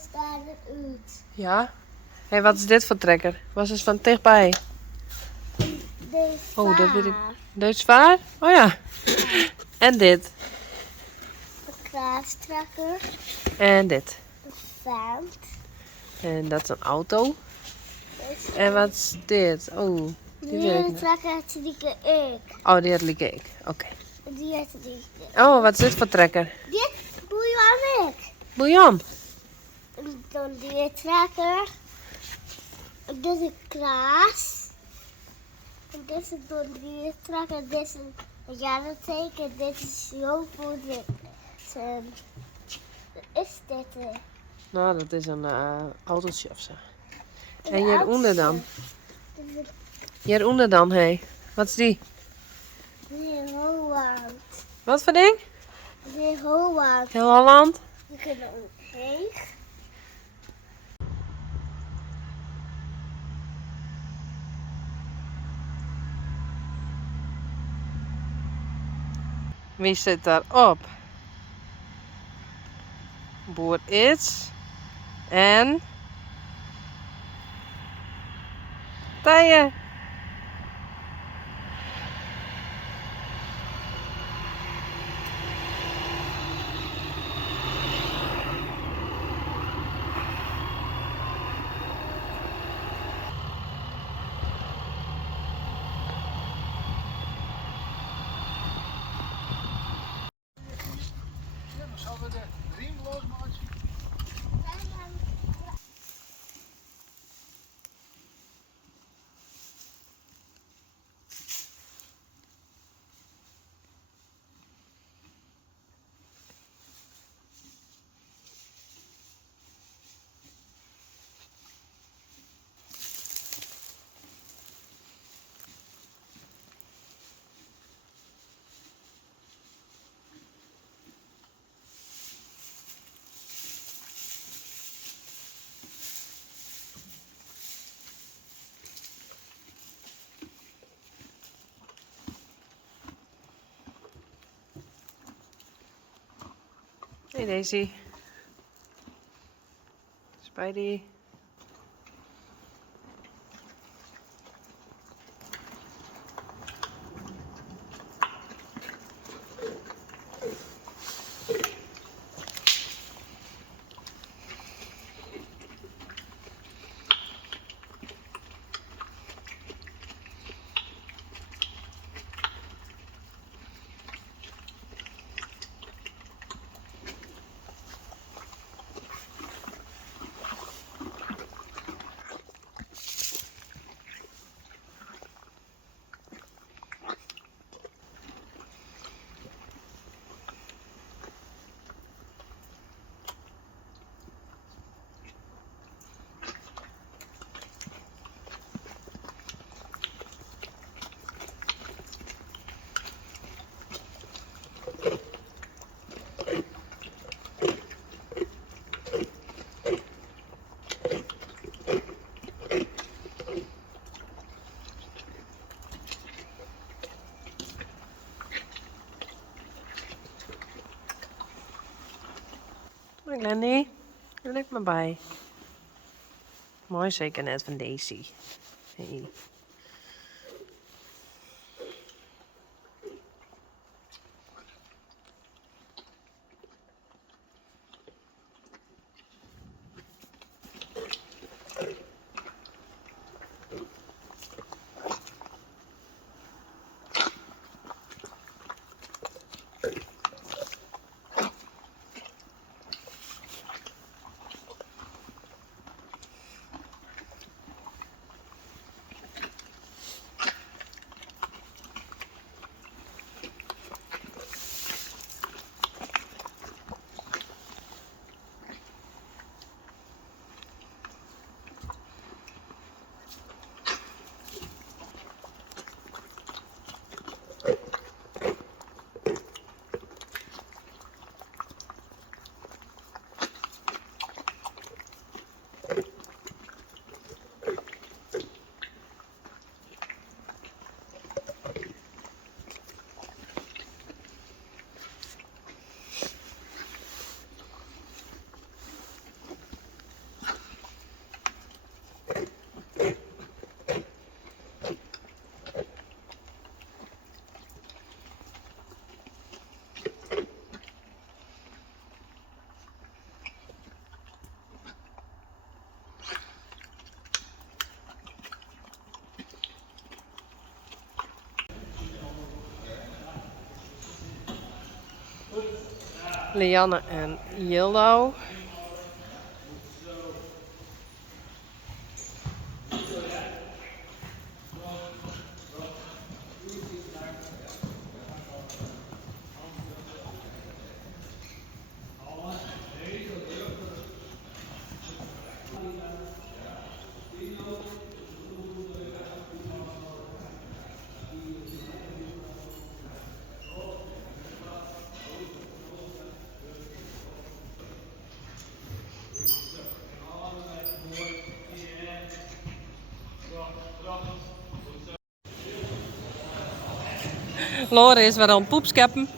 staat het uit. Ja. Hé, wat is dit voor trekker? Was eens van dichtbij. Deze Oh, dat weet ik. Dit is zwaar? Oh ja. En dit. De kraastrekker. En dit. De vent. En dat is een auto. Deze En wat is dit? Oh, die weet ik die niet. trekker had die ik. Oh, die had ik. Oké. Die had die ik. Oh, wat is dit voor trekker? Dit bouillon ik. Bouillon. En dan die trekker. En dit is kraas. En dit is dan die trekker. Dit is een jarenteken. Dit is Jopo. Dit is dit. Nou, dat is een autootje of zo. En hieronder dan? Hieronder dan, hé. Wat is die? Weer Holland. Wat voor ding? Weer Holland. Heel Holland? We kunnen omheen. Wie zit daarop? Boer Its en Tijen. Zullen we de riem losmaken? Hey Daisy. Spidey. Hoi Glendy. Je ligt me bij. Mooi zeker net van Daisy. Hey. Lianne en Yellow. Lore is weer aan het poepscheppen.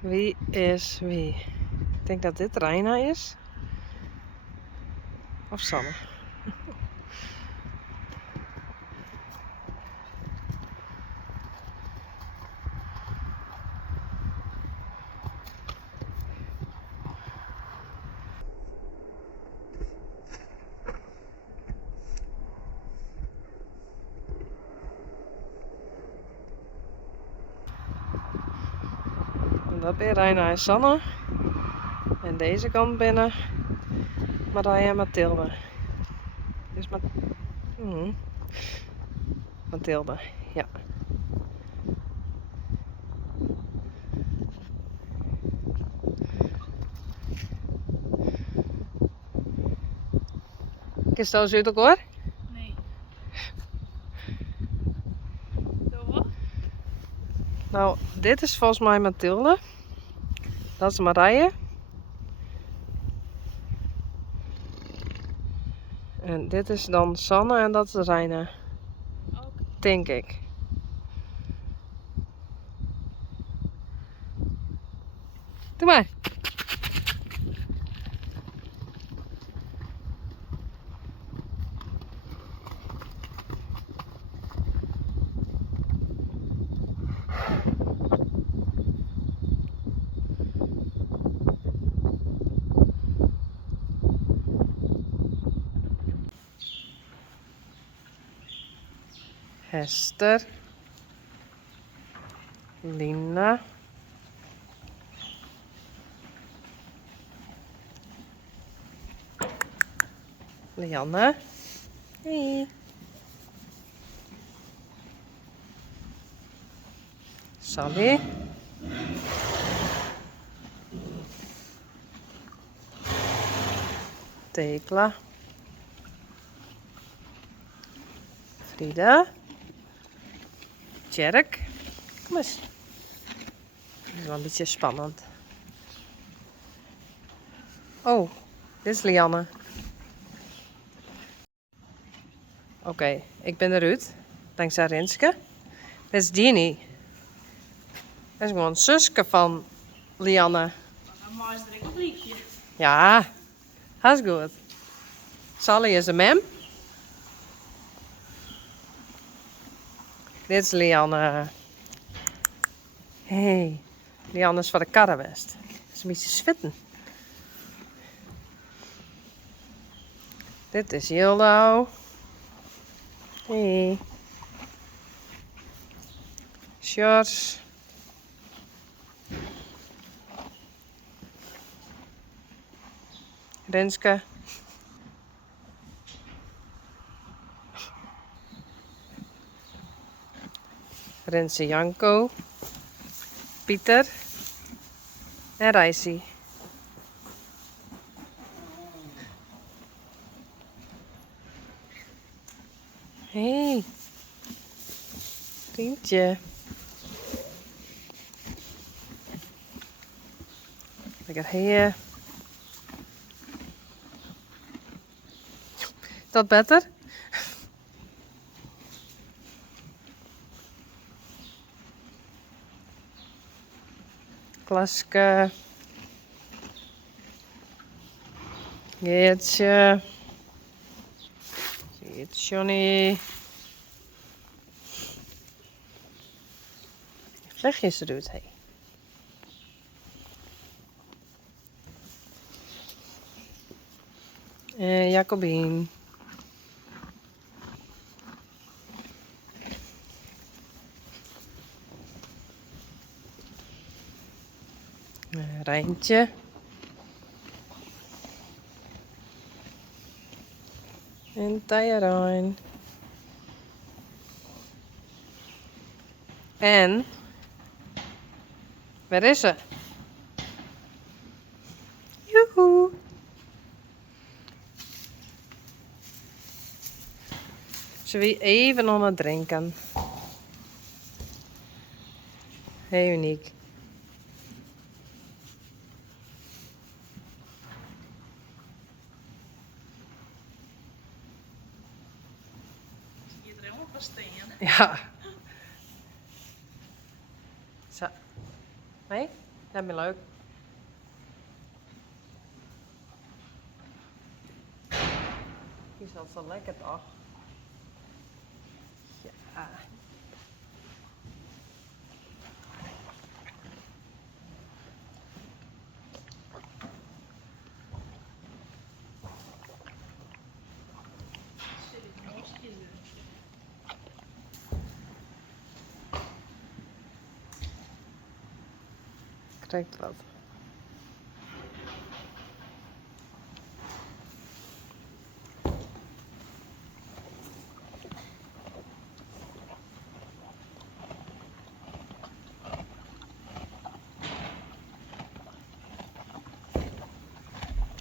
Wie is wie? Ik denk dat dit Reina is. Of Sanne. En dat ben Reina en Sanne. En deze kant binnen Marije en Mathilde. Dus Mathilde, ja. Is dat zo hoor? Nee. Zo wat? Nou, dit is volgens mij Mathilde. Dat is Marije. En dit is dan Sanne en dat is Reina. Ook. Denk ik. Doe maar. Hester. Lina. Lianne. Hey. Sally. Tekla. Frida. Tjerk. Kom eens. Dat is wel een beetje spannend. Oh, dit is Lianne. Oké, ik ben eruit. Dankzij Rinske. Dit is Dini. Dat is gewoon een zusje van Lianne. Dan maak je direct een briefje. Ja, dat is goed. Sally is een mem. Dit is Lianne. Hey, Lianne is van de Karrewest. Dat is een beetje zwitten. Dit is Yellow. Hey. Sjors. Renske. Rense Janko. Pieter. En Reisi. Hey. Vriendje. Lekker hier. Is dat beter? Klaske. Geertje. Johnny. Vlechtjes eruit, hé. Jacobien. Rijntje. En Tajarijn. En... Waar is ze? Joehoe. Ze wil even aan het drinken. Heel uniek. Je er helemaal van steen. Ja. Zo. Nee? Dat is leuk. Die is al zo lekker toch? Ja. Krijgt wat.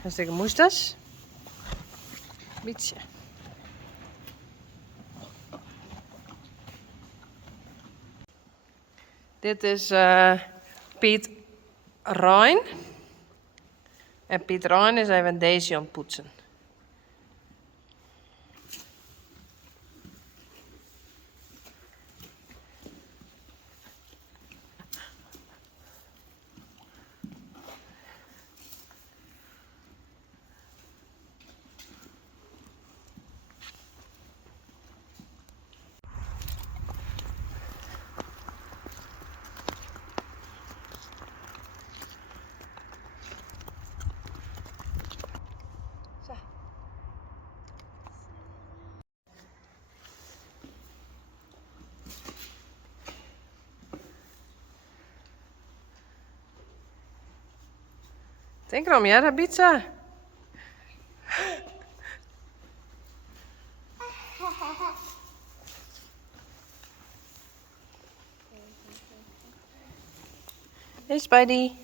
Hartstikke moestas. Beetje. Dit is Piet Rijn. En Piet Rijn is even deze aan het poetsen. Zo. Denk erom, ja, dat pizza. Hey Spidey.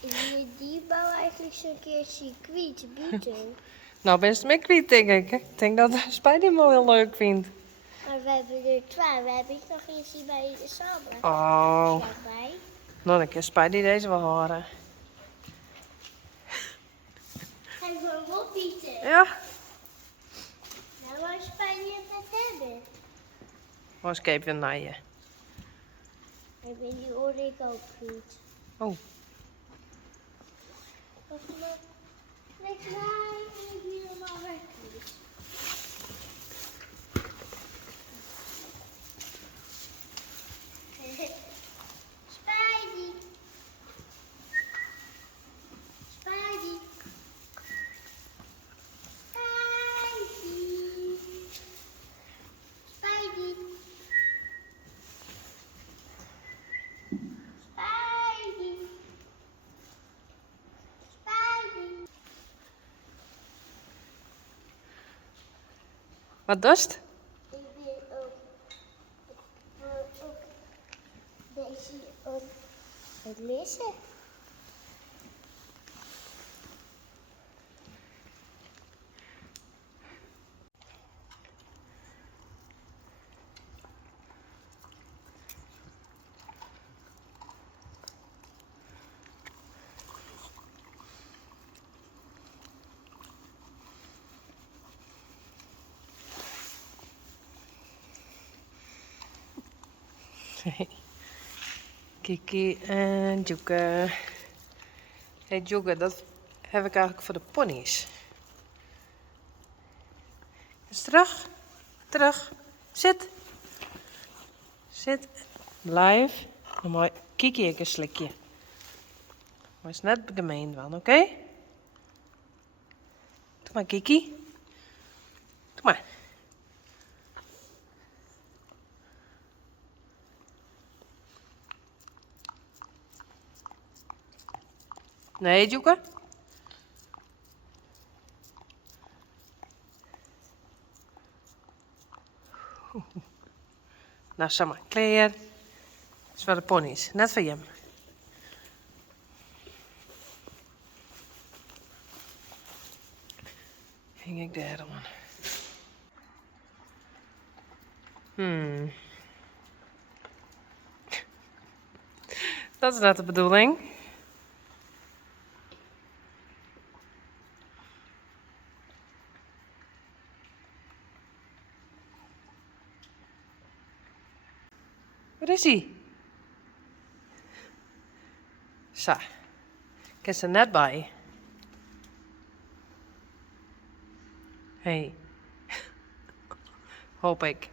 Ik wil die bouw eigenlijk zo'n keer circuit buiten. Nou, best met kwiet, denk ik. Ik denk dat Spidey me wel leuk vindt. Maar we hebben er 2. We hebben nog eens hier bij de samen. Oh. Bij. Nou, dan kan Spidey deze wel horen. Hij wil op bieten. Ja. Nou, waar Spanje het hebben. Was ik even naar je. Ik ben die hoor ik ook niet. Oh. Wacht maar. Lekker draaien en ik hier helemaal weg. Spidey. Spidey. Spidey. Spidey. Spidey. Spidey. Wat dorst? Ik wil ook deze ook het lezen. Kiki en Joeke. Hey Joeke, dat heb ik eigenlijk voor de ponies. Eens terug. Terug. Zit. Zit. Blijf. Dan mooi. Kiki ik een slikje. Maar is net gemeen van, oké? Doe maar, Kiki. Doe maar. Nee, Joeke. Nou, zeg maar. Kleer. Dat is voor de ponies. Net voor hem. Hing ik daar aan. Dat is net de bedoeling. Waar is hij? Zo. Ik is er net bij. Hey. Hoop ik.